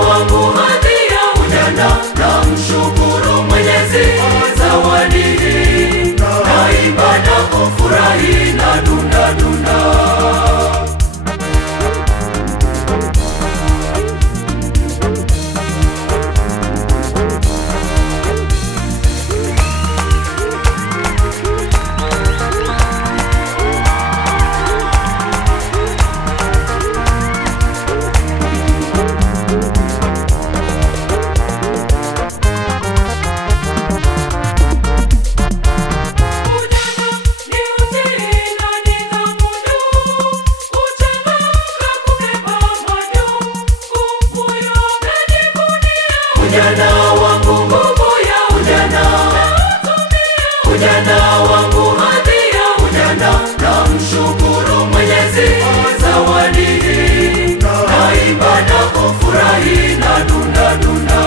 wangu hadhi ya ujana, namshukuru Mwenyezi zawadi hii, naimba na kufurahi na dunda dunda. Ujana wangu nguvu ya ujana, ujana wangu hadhi ya ujana, namshukuru Mwenyezi zawadi hii, naimba na kufurahi na dunda dunda.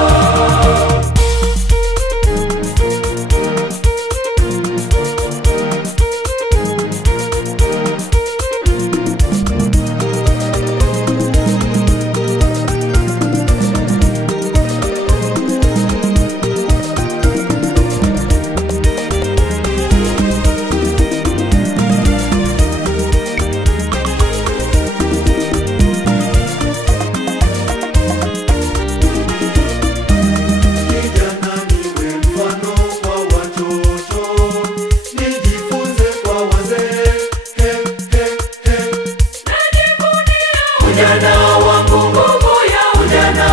Ujana wangu nguvu ya ujana,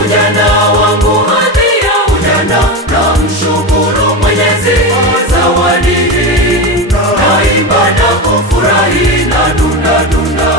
ujana wangu hadhi ya ujana, namshukuru Mwenyezi zawadi hii, naimba na kufurahi na dunda dunda.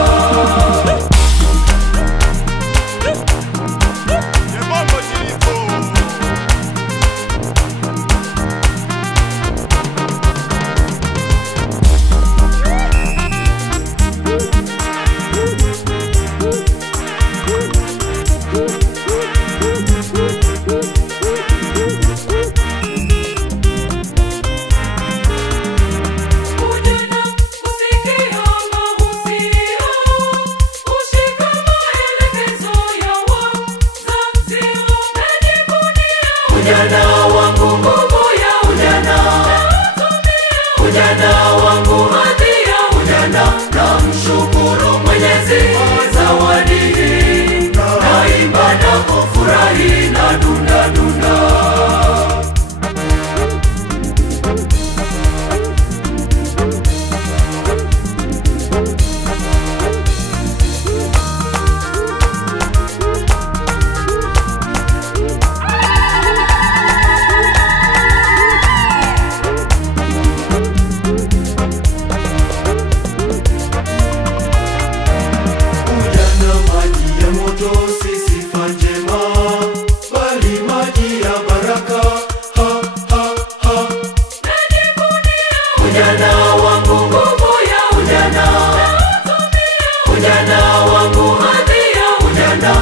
Ujana wangu nguvu ya ujana, ujana wangu hadhi ya ujana, namshukuru Mwenyezi zawadi hii, naimba na kufurahi na dunda dunda. Ujana wangu nguvu ya ujana, ujana wangu hadhi ya ujana,